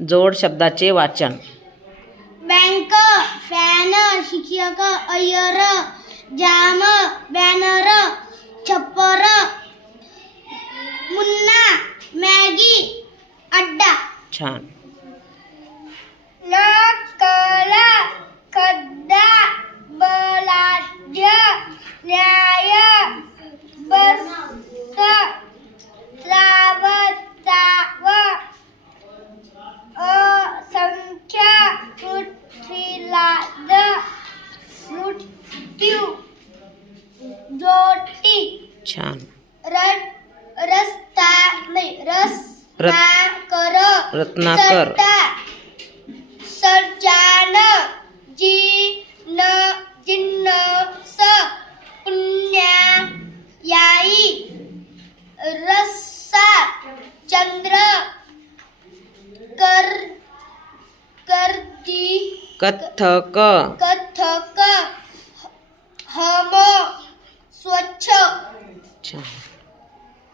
जोड शब्दाचे वाचन. बँक, फॅन, शिक्षक, अय्यर, जाम, बॅनर, छप्पर, मुन्ना, मॅगी, अड्डा. छान. नकला, खड्डा, बलाढ्य, न्याय, बस, रावताव, असंख्य, पृथ्वीलाद, मृत्यू, जोटी. छान. रत्नाकर, सर्जन, जिन्नस, पुण्याई, रस्सा, चंद्र, कथ्थक, हम, स्वच्छ. छान.